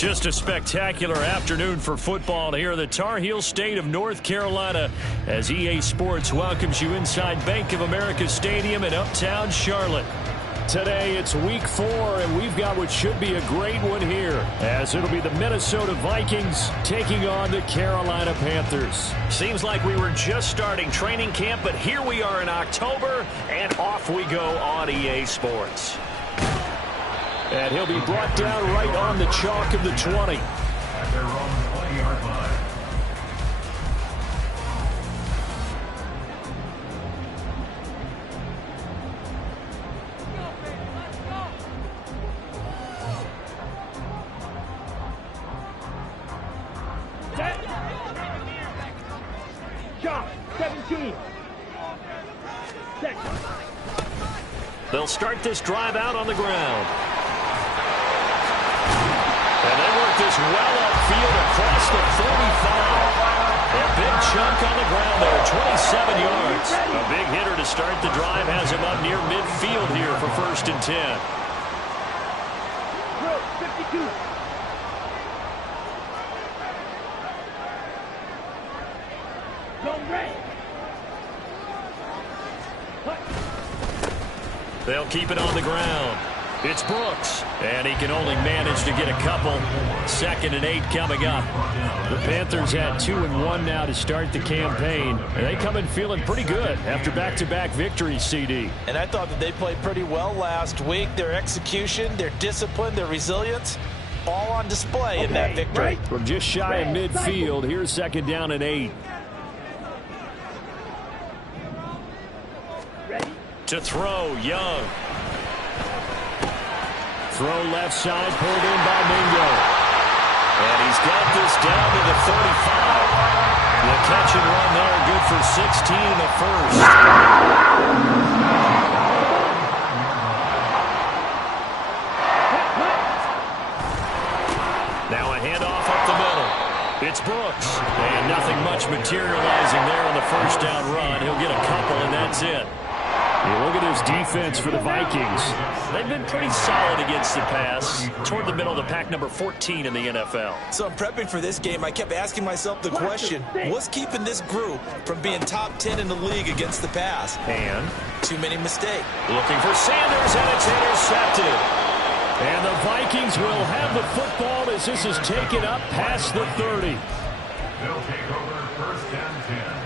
Just a spectacular afternoon for football here in the Tar Heel state of North Carolina as EA Sports welcomes you inside Bank of America Stadium in uptown Charlotte. Today it's week 4, and we've got what should be a great one here, as it'll be the Minnesota Vikings taking on the Carolina Panthers. Seems like we were just starting training camp, but here we are in October, and off we go on EA Sports. And he'll be brought down right on the chalk of the 20. At their own 20-yard line. Shot, 17. They'll start this drive out on the ground. And they work this well upfield across the 45. A big chunk on the ground there, 27 yards. A big hitter to start the drive has him up near midfield here for 1st and 10. 52. They'll keep it on the ground. It's Brooks, and he can only manage to get a couple. 2nd and 8 coming up. The Panthers had 2-1 now to start the campaign, and they come in feeling pretty good after back-to-back victories, CD. And I thought that they played pretty well last week. Their execution, their discipline, their resilience, all on display in that victory. From just shy of midfield, here's 2nd down and 8. To throw, Young. Throw left side, pulled in by Mingo. And he's got this down to the 35. The catch and run there, good for 16 and a first. Now a handoff up the middle. It's Brooks. And nothing much materializing there on the 1st down run. He'll get a couple, and that's it. Yeah, look at this defense for the Vikings. They've been pretty solid against the pass. Toward the middle of the pack, number 14 in the NFL. So I'm prepping for this game. I kept asking myself the question, what's keeping this group from being top 10 in the league against the pass? And too many mistakes. Looking for Sanders, and it's intercepted. And the Vikings will have the football as this is taken up past the 30. They'll take over 1st and 10.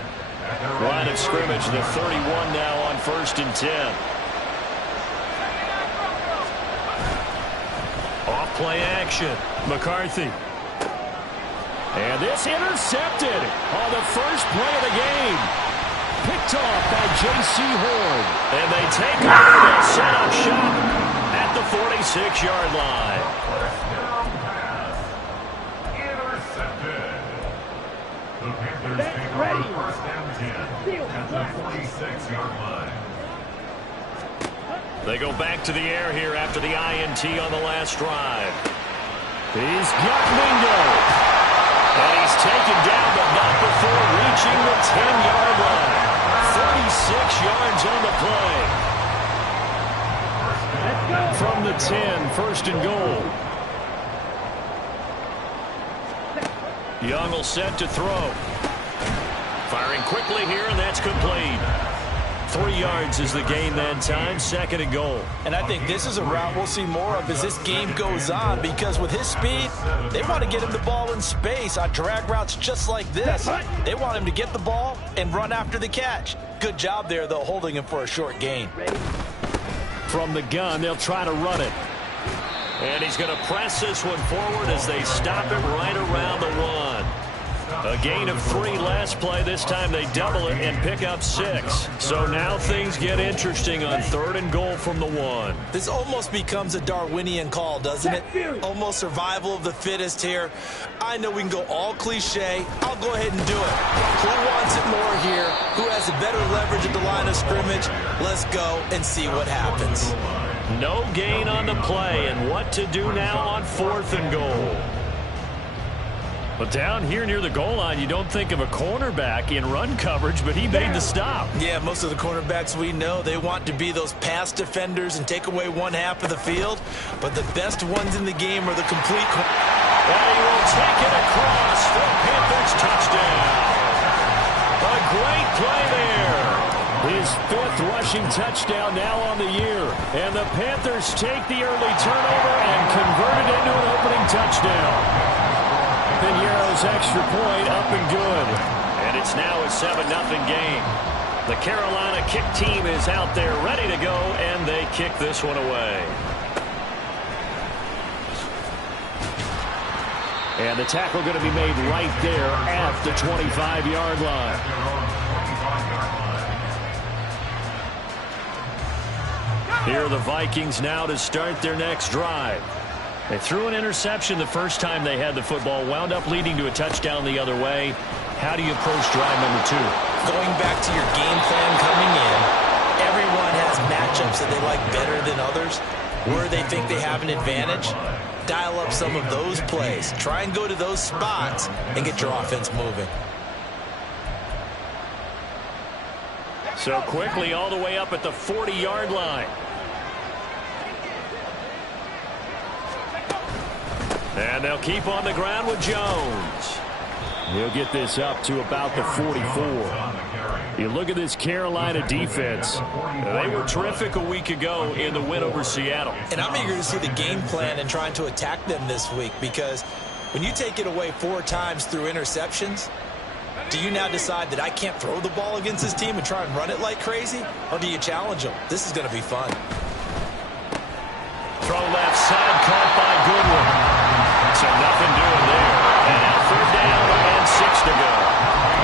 Line of scrimmage, the 31 now on 1st and 10. Off play action. McCarthy. And this intercepted on the first play of the game. Picked off by J.C. Horn. And they take over and set up shop at the 46-yard line. Intercepted. The Panthers take over 1st and 10 at the 46-yard line. They go back to the air here after the INT on the last drive. He's got Mingo. And he's taken down, but not before reaching the 10-yard line. 36 yards on the play. From the 10, 1st and goal. Young will set to throw. Firing quickly here, and that's complete. 3 yards is the gain that time, 2nd and goal. And I think this is a route we'll see more of as this game goes on, because with his speed, they want to get him the ball in space on drag routes just like this. They want him to get the ball and run after the catch. Good job there, though, holding him for a short gain. From the gun, they'll try to run it. And he's going to press this one forward as they stop it right around the 1. A gain of 3 last play. This time they double it and pick up 6. So now things get interesting on 3rd and goal from the 1. This almost becomes a Darwinian call, doesn't it? Almost survival of the fittest here. I know we can go all cliche. I'll go ahead and do it. Who wants it more here? Who has a better leverage at the line of scrimmage? Let's go and see what happens. No gain on the play, and what to do now on 4th and goal. But down here near the goal line, you don't think of a cornerback in run coverage, but he made the stop. Yeah, most of the cornerbacks we know, they want to be those pass defenders and take away one half of the field. But the best ones in the game are the complete And he will take it across for a Panthers touchdown. A great play there. His 5th rushing touchdown now on the year. And the Panthers take the early turnover and convert it into an opening touchdown. Pinheiro's extra point up and good. And it's now a 7-0 game. The Carolina kick team is out there ready to go, and they kick this one away. And the tackle going to be made right there at the 25-yard line. Here are the Vikings now to start their next drive. They threw an interception the first time they had the football, wound up leading to a touchdown the other way. How do you approach drive number 2? Going back to your game plan coming in, everyone has matchups that they like better than others, where they think they have an advantage. Dial up some of those plays. Try and go to those spots and get your offense moving. So quickly all the way up at the 40-yard line. And they'll keep on the ground with Jones. He'll get this up to about the 44. You look at this Carolina defense. They were terrific a week ago in the win over Seattle. And I'm eager to see the game plan and trying to attack them this week, because when you take it away 4 times through interceptions, do you now decide that I can't throw the ball against this team and try and run it like crazy? Or do you challenge them? This is going to be fun. Throw left side, caught by Goodwin. So nothing doing there. And now 3rd down and 6 to go.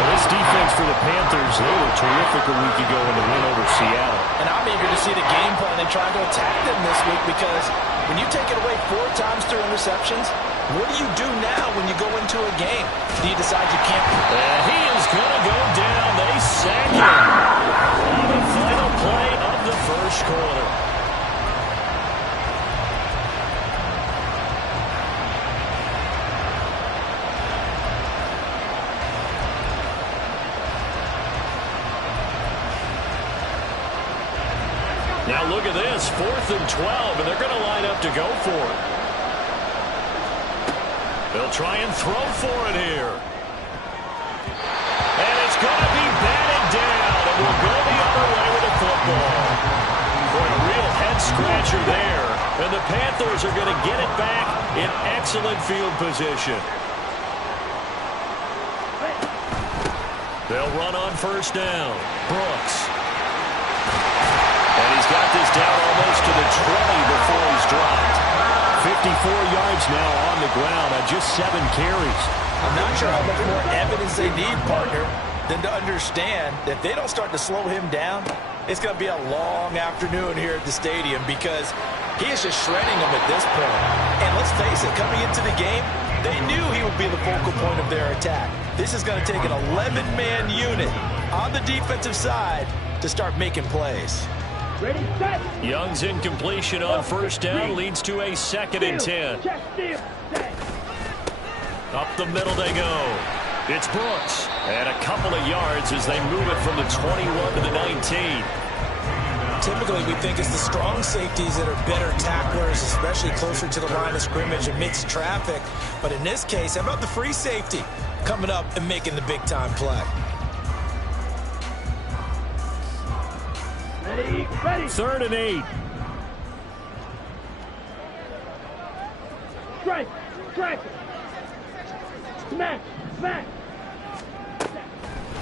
Well, this defense for the Panthers, they were terrific a week ago in the win over Seattle. And I'm eager to see the game plan and trying to attack them this week, because when you take it away 4 times through interceptions, what do you do now when you go into a game? Do you decide you can't? And he is going to go down. They sack him on the final play of the first quarter. Now look at this, 4th and 12, and they're going to line up to go for it. They'll try and throw for it here. And it's going to be batted down, and we'll go the other way with the football. Boy, a real head-scratcher there. And the Panthers are going to get it back in excellent field position. They'll run on 1st down. Brooks. And he's got this down almost to the 20 before he's dropped. 54 yards now on the ground on just 7 carries. I'm not sure how much more evidence they need, partner, than to understand that if they don't start to slow him down, it's going to be a long afternoon here at the stadium, because he is just shredding them at this point. And let's face it, coming into the game, they knew he would be the focal point of their attack. This is going to take an 11-man unit on the defensive side to start making plays. Ready, set. Young's incompletion on 1st down leads to a 2nd and 10. Up the middle they go. It's Brooks. And a couple of yards as they move it from the 21 to the 19. Typically, we think it's the strong safeties that are better tacklers, especially closer to the line of scrimmage amidst traffic. But in this case, how about the free safety coming up and making the big-time play? Ready. 3rd and 8. Strike. Smack.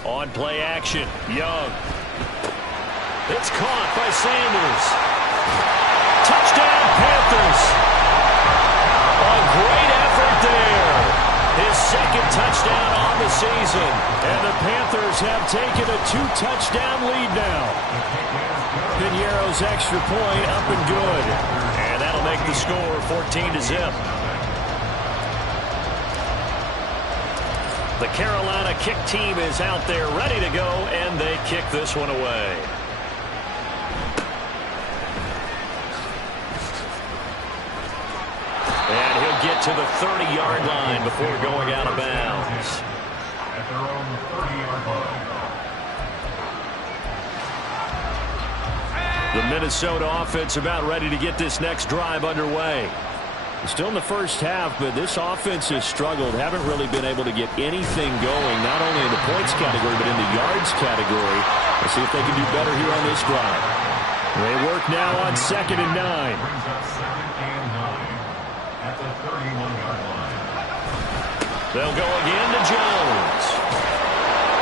On play action, Young. It's caught by Sanders. Touchdown, Panthers. A great effort there. His 2nd touchdown on the season. And the Panthers have taken a 2-touchdown lead now. Pinheiro's extra point up and good. And that'll make the score 14-0. The Carolina kick team is out there ready to go, and they kick this one away. And he'll get to the 30-yard line before going out of bounds. At their own 30-yard line. The Minnesota offense about ready to get this next drive underway. Still in the first half, but this offense has struggled. Haven't really been able to get anything going, not only in the points category, but in the yards category. Let's see if they can do better here on this drive. They work now on 2nd and 9. Brings up 2nd and 9 at the 31-yard line. They'll go again to Jones.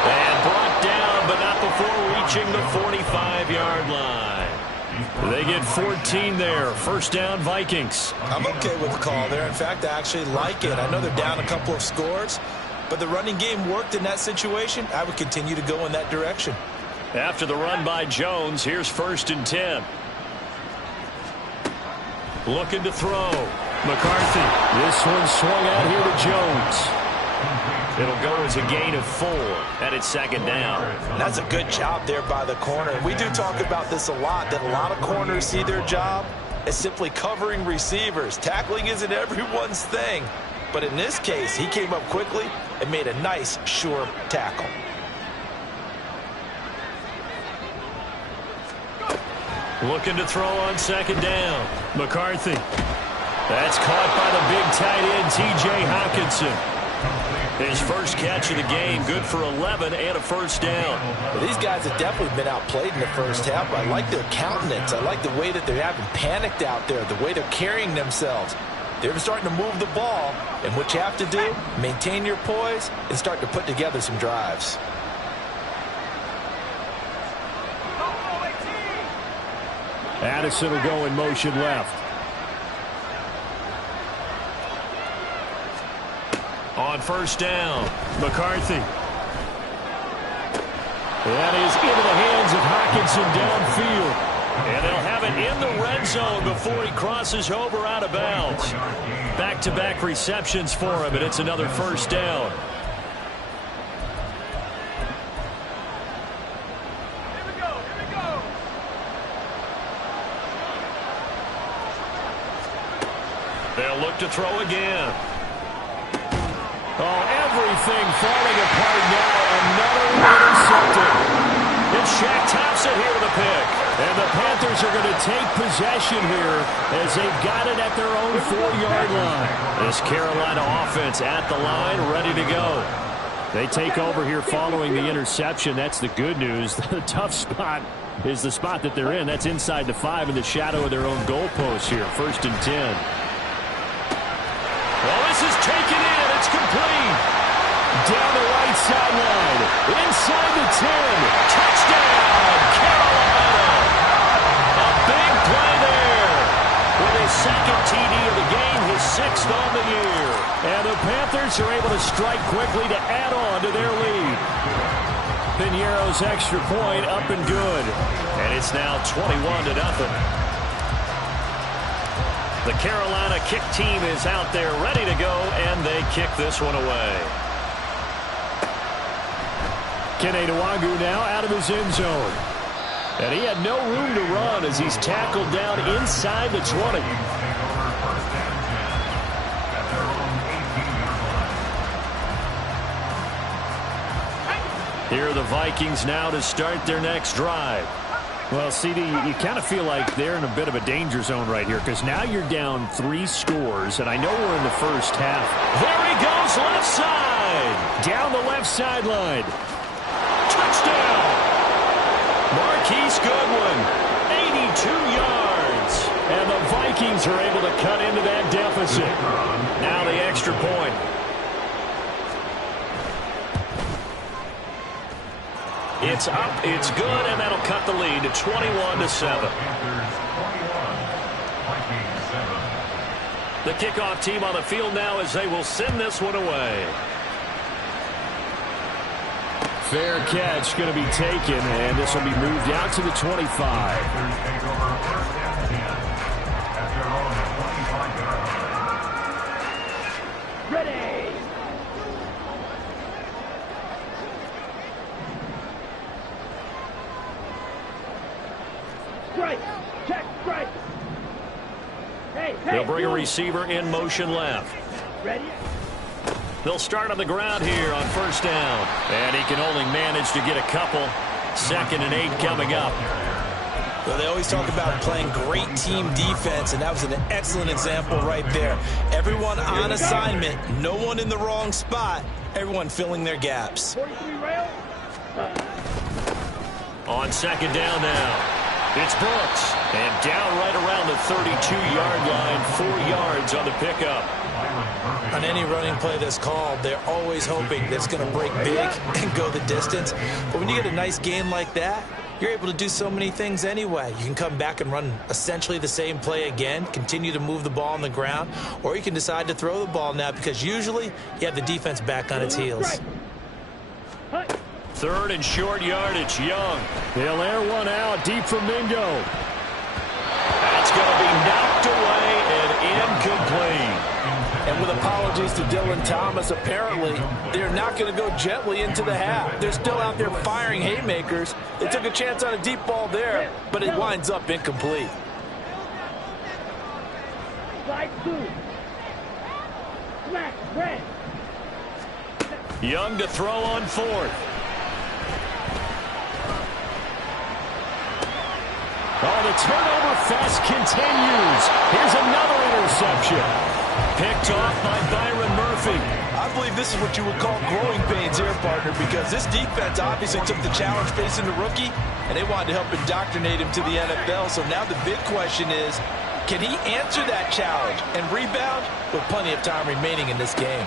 And brought down, but not before reaching the 45-yard line. They get 14 there. First down, Vikings. I'm okay with the call there. In fact, I actually like it. I know they're down a couple of scores, but the running game worked in that situation. I would continue to go in that direction. After the run by Jones, here's 1st and 10. Looking to throw. McCarthy. This one swung out here to Jones. It'll go as a gain of 4, and it's 2nd down. That's a good job there by the corner. We do talk about this a lot, that a lot of corners see their job as simply covering receivers. Tackling isn't everyone's thing. But in this case, he came up quickly and made a nice, sure tackle. Looking to throw on 2nd down. McCarthy. That's caught by the big tight end, T.J. Hockenson. His first catch of the game, good for 11 and a first down. Well, these guys have definitely been outplayed in the first half. I like their countenance. I like the way that they're having panicked out there, the way they're carrying themselves. They're starting to move the ball, and what you have to do, maintain your poise and start to put together some drives. Addison will go in motion left. On 1st down, McCarthy. That is into the hands of Hockenson downfield. And they'll have it in the red zone before he crosses over out of bounds. Back-to-back receptions for him, and it's another 1st down. They'll look to throw again. Oh, everything falling apart now. Another intercepted. It's Shaq Thompson here with a pick. And the Panthers are going to take possession here as they've got it at their own 4-yard line. This Carolina offense at the line, ready to go. They take over here following the interception. That's the good news. The tough spot is the spot that they're in. That's inside the 5 in the shadow of their own goalpost here. 1st and 10. Well, this is taken in. It's complete. Down the right sideline. Inside the 10. Touchdown, Carolina. A big play there. With his 2nd TD of the game, his 6th on the year. And the Panthers are able to strike quickly to add on to their lead. Piñeiro's extra point up and good. And it's now 21-0. The Carolina kick team is out there ready to go, and they kick this one away. Kene Nwangwu now out of his end zone. And he had no room to run as he's tackled down inside the 20. Here are the Vikings now to start their next drive. Well, CD, you kind of feel like they're in a bit of a danger zone right here because now you're down 3 scores, and I know we're in the first half. There he goes, left side. Down the left sideline. Touchdown. Marquise Goodwin, 82 yards. And the Vikings are able to cut into that deficit. Now the extra point. It's up, it's good, and that'll cut the lead to 21-7. The kickoff team on the field now as they will send this one away. Fair catch going to be taken, and this will be moved out to the 25. Ready. Strike. Check. Strike. Hey. They'll bring a receiver in motion left. Ready. They'll start on the ground here on 1st down. And he can only manage to get a couple. 2nd and 8 coming up. Well, they always talk about playing great team defense, and that was an excellent example right there. Everyone on assignment, no one in the wrong spot, everyone filling their gaps. 43 rail. On second down now. It's Brooks, and down right around the 32-yard line, 4 yards on the pickup. On any running play that's called, they're always hoping that it's going to break big and go the distance. But when you get a nice game like that, you're able to do so many things anyway. You can come back and run essentially the same play again, continue to move the ball on the ground, or you can decide to throw the ball now because usually you have the defense back on its heels. Third and short yardage, Young. He'll air one out deep from Mingo. That's going to be knocked away and incomplete. And with apologies to Dylan Thomas, apparently they're not going to go gently into the half. They're still out there firing haymakers. They took a chance on a deep ball there, but it winds up incomplete. Slide 2. Smack, red. Young to throw on fourth. Oh, the turnover fest continues. Here's another interception. Picked off by Byron Murphy. I believe this is what you would call growing pains here, partner, because this defense obviously took the challenge facing the rookie, and they wanted to help indoctrinate him to the NFL. So now the big question is, can he answer that challenge and rebound with plenty of time remaining in this game?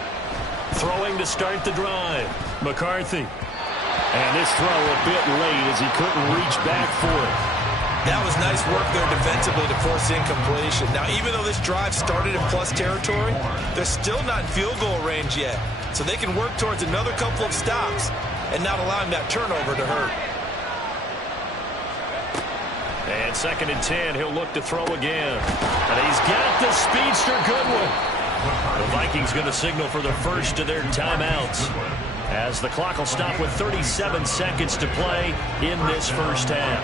Throwing to start the drive. McCarthy. And this throw a bit late as he couldn't reach back for it. That was nice work there defensively to force incompletion. Now, even though this drive started in plus territory, they're still not in field goal range yet. So they can work towards another couple of stops and not allowing that turnover to hurt. And second and 10, he'll look to throw again. And he's got the speedster Goodwin. The Vikings going to signal for the first of their timeouts, as the clock will stop with 37 seconds to play in this first half.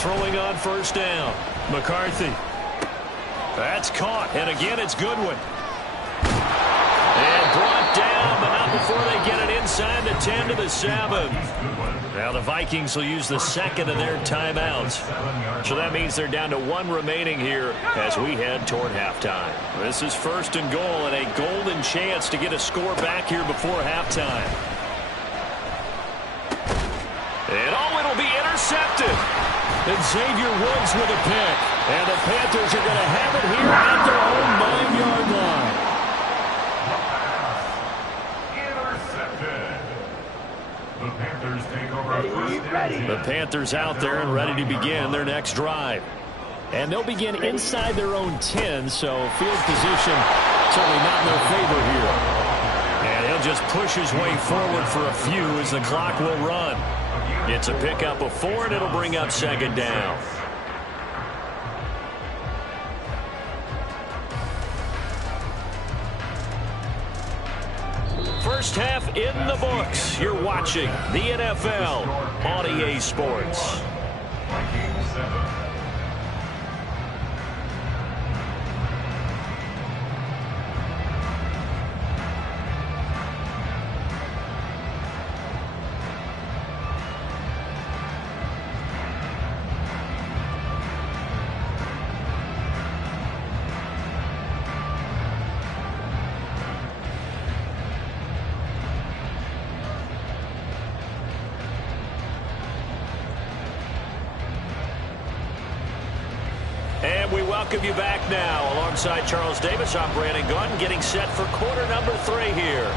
Throwing on first down. McCarthy. That's caught. And again, it's Goodwin. And brought down, but not before they get it inside the 10 to the 7. Now the Vikings will use the second of their timeouts. So that means they're down to 1 remaining here as we head toward halftime. This is first and goal and a golden chance to get a score back here before halftime. And it'll be intercepted. And Xavier Woods with a pick. And the Panthers are going to have it here at their own 9-yard line. Intercepted. The Panthers take over first and 10. The Panthers out there and ready to begin their next drive. And they'll begin inside their own 10, so field position certainly not in their favor here. And he'll just push his way forward for a few as the clock will run. It's a pickup of 4, and it'll bring up second down. First half in the books. You're watching the NFL on EA Sports. Vikings 7. And we welcome you back now. Alongside Charles Davis, I'm Brandon Gunn, getting set for quarter number 3 here.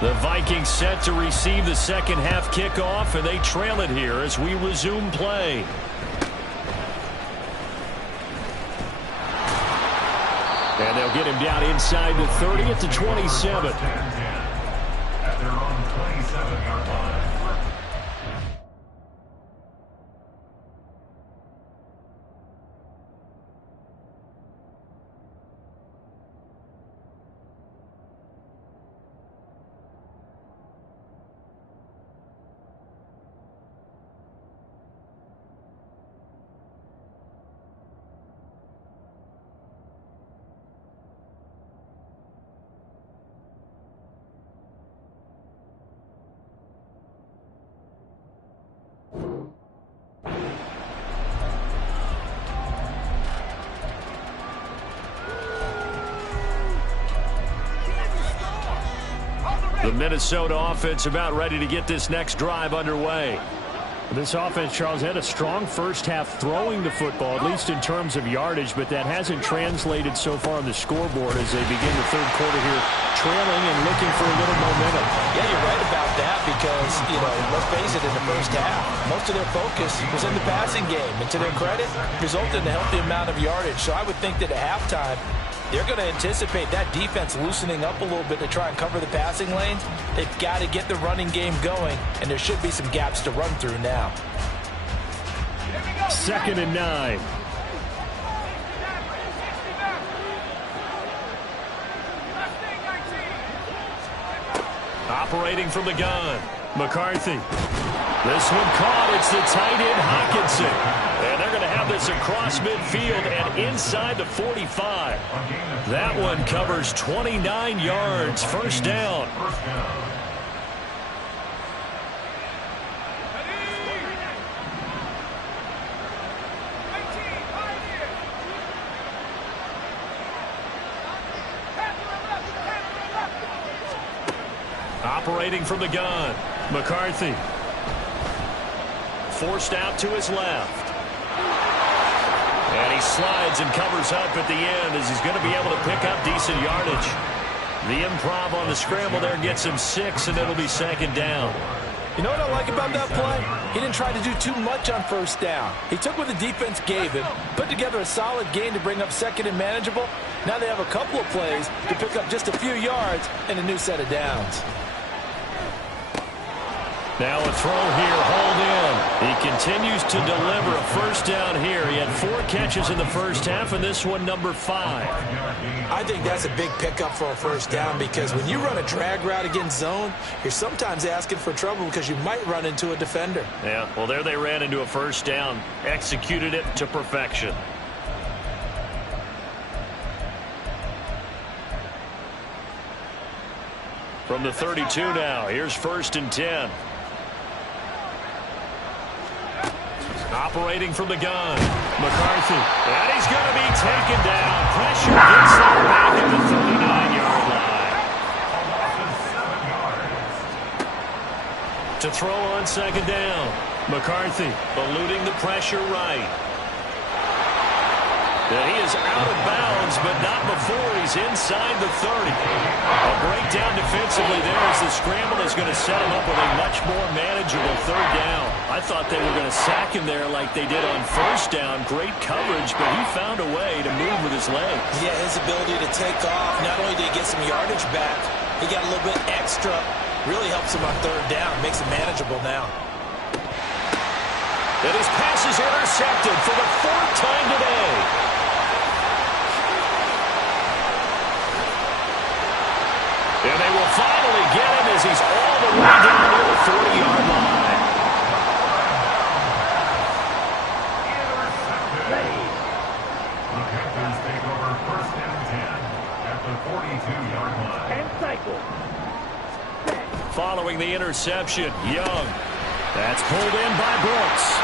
The Vikings set to receive the second half kickoff, and they trail it here as we resume play. And they'll get him down inside the 30 at the 27. At their own 27-yard line. The Minnesota offense about ready to get this next drive underway. This offense, Charles, had a strong first half throwing the football, at least in terms of yardage, but that hasn't translated so far on the scoreboard as they begin the third quarter here, trailing and looking for a little momentum. Yeah, you're right about that because, let's face it, in the first half, most of their focus was in the passing game. And to their credit, resulted in a healthy amount of yardage. So I would think that at halftime, they're going to anticipate that defense loosening up a little bit to try and cover the passing lanes. They've got to get the running game going, and there should be some gaps to run through now. 2nd and 9. Operating from the gun, McCarthy. This one caught. It's the tight end, Hockenson. And they're going to have this across midfield and inside the 45. That one covers 29 yards. First down. Operating from the gun, McCarthy. Forced out to his left. And he slides and covers up at the end as he's going to be able to pick up decent yardage. The improv on the scramble there gets him 6, and it'll be 2nd down. You know what I like about that play? He didn't try to do too much on first down. He took what the defense gave him, put together a solid gain to bring up 2nd and manageable. Now they have a couple of plays to pick up just a few yards and a new set of downs. Now a throw here, hold in. He continues to deliver a first down here. He had 4 catches in the first half, and this one number 5. I think that's a big pickup for a first down because when you run a drag route against zone, you're sometimes asking for trouble because you might run into a defender. Yeah, well, there they ran into a first down, executed it to perfection. From the 32 now, here's 1st and 10. Operating from the gun, McCarthy. And he's going to be taken down. Pressure gets there back at the 39-yard line. To throw on 2nd down, McCarthy eluding the pressure right. And he is out of bounds, but not before he's inside the 30. A breakdown defensively there as the scramble is going to set him up with a much more manageable 3rd down. I thought they were going to sack him there like they did on first down. Great coverage, but he found a way to move with his legs. Yeah, his ability to take off, not only did he get some yardage back, he got a little bit extra. Really helps him on 3rd down, makes it manageable now. And his pass is intercepted for the 4th time today. And they will finally get him as he's all the way down to the 40-yard line. The Panthers take over 1st and 10 at the 42-yard line. And cycle. Following the interception, Young. That's pulled in by Brooks.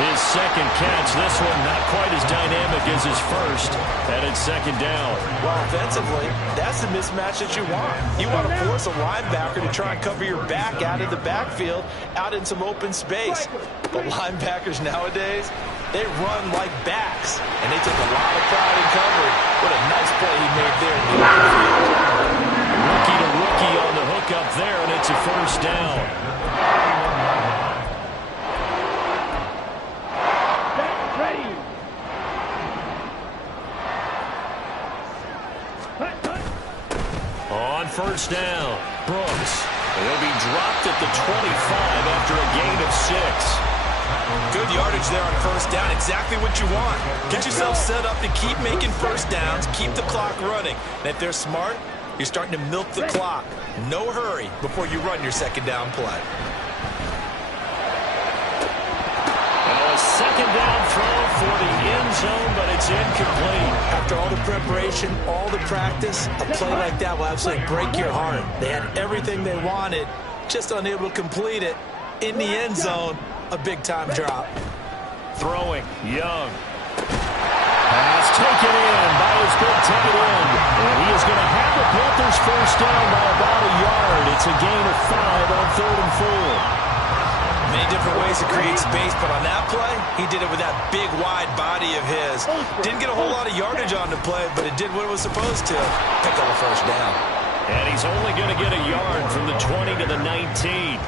His 2nd catch, this one not quite as dynamic as his first, and it's 2nd down. Well, offensively, that's the mismatch that you want. You want to force a linebacker to try and cover your back out of the backfield, out in some open space. But linebackers nowadays, they run like backs, and they take a lot of pride in covering. What a nice play he made there in the open field. Rookie to rookie on the hook up there, and it's a 1st down. On 1st down, Brooks. He'll be dropped at the 25 after a gain of 6. Good yardage there on 1st down. Exactly what you want. Get yourself set up to keep making first downs, keep the clock running. And if they're smart, you're starting to milk the clock. No hurry before you run your 2nd down play. A 2nd down throw for the end zone, but it's incomplete. After all the preparation, all the practice, a play like that will absolutely break your heart. They had everything they wanted, just unable to complete it. In the end zone, a big-time drop. Throwing, Young. Pass taken in by his big tight end. And he is going to have the Panthers Panthers first down by about a yard. It's a gain of 5 on 3rd and 4. Many different ways to create space, but on that play, he did it with that big, wide body of his. Didn't get a whole lot of yardage on the play, but it did what it was supposed to. Pick up a first down. And he's only going to get a yard from the 20 to the 19.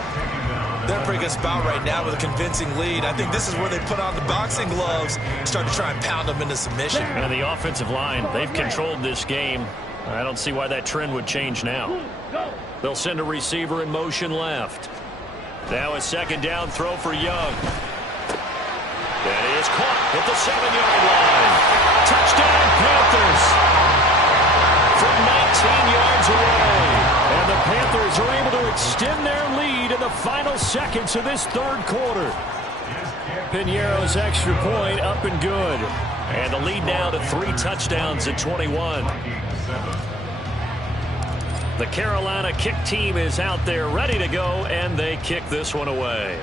They're a pretty good spot right now with a convincing lead. I think this is where they put on the boxing gloves, start to try and pound them into submission. And the offensive line, they've controlled this game. I don't see why that trend would change now. They'll send a receiver in motion left. Now a second down throw for Young. That is caught at the 7-yard line. Touchdown, Panthers. From 19 yards away. And the Panthers are able to extend their lead in the final seconds of this 3rd quarter. Piñeiro's extra point up and good. And the lead now to 3 touchdowns at 21. The Carolina kick team is out there ready to go, and they kick this one away.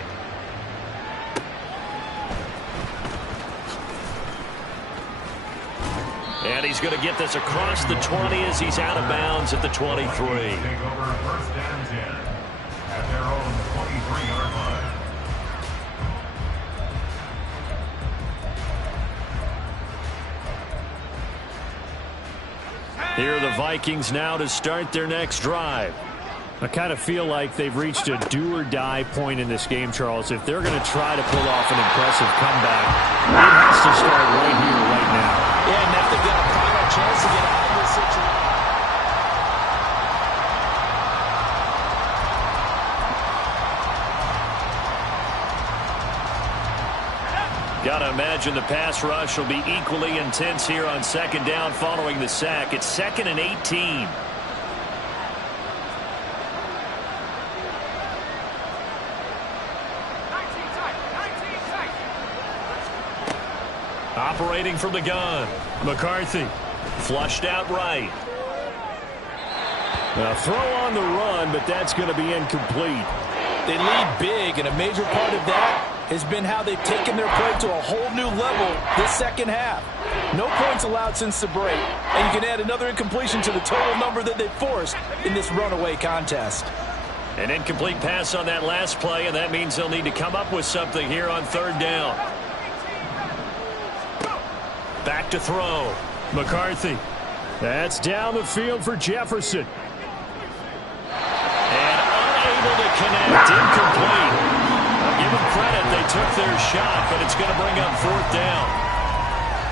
And he's going to get this across the 20 as he's out of bounds at the 23. Take over 1st and 10 at their own 23-yard line. Here are the Vikings now to start their next drive. I kind of feel like they've reached a do-or-die point in this game, Charles. If they're going to try to pull off an impressive comeback, it has to start right here, right now. Yeah, and if they've got a final chance to get out of this situation. Got to imagine the pass rush will be equally intense here on 2nd down following the sack. It's 2nd and 18. Operating from the gun. McCarthy flushed out right. A throw on the run, but that's going to be incomplete. They lead big, and a major part of that has been how they've taken their play to a whole new level this 2nd half. No points allowed since the break, and you can add another incompletion to the total number that they've forced in this runaway contest. An incomplete pass on that last play, and that means they'll need to come up with something here on 3rd down. Back to throw. McCarthy. That's down the field for Jefferson. And unable to connect. Incomplete. Give them credit, they took their shot, but it's going to bring up 4th down.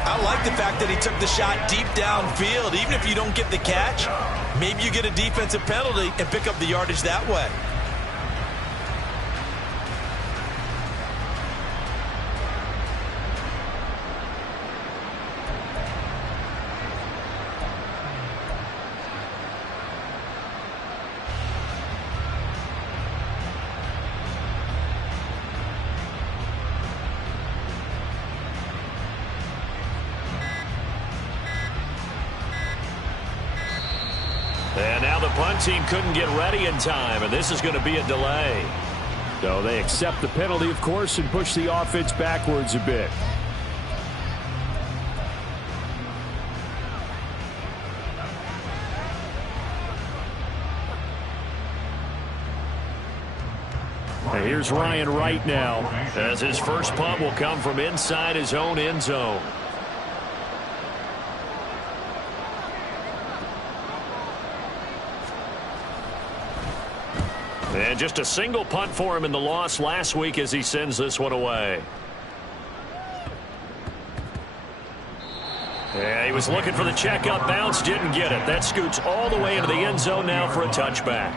I like the fact that he took the shot deep downfield. Even if you don't get the catch, maybe you get a defensive penalty and pick up the yardage that way. And now the punt team couldn't get ready in time, and this is going to be a delay. So they accept the penalty, of course, and push the offense backwards a bit. And here's Ryan Wright now, as his first punt will come from inside his own end zone. And just a single punt for him in the loss last week as he sends this one away. Yeah, he was looking for the check-up bounce, didn't get it. That scoots all the way into the end zone now for a touchback.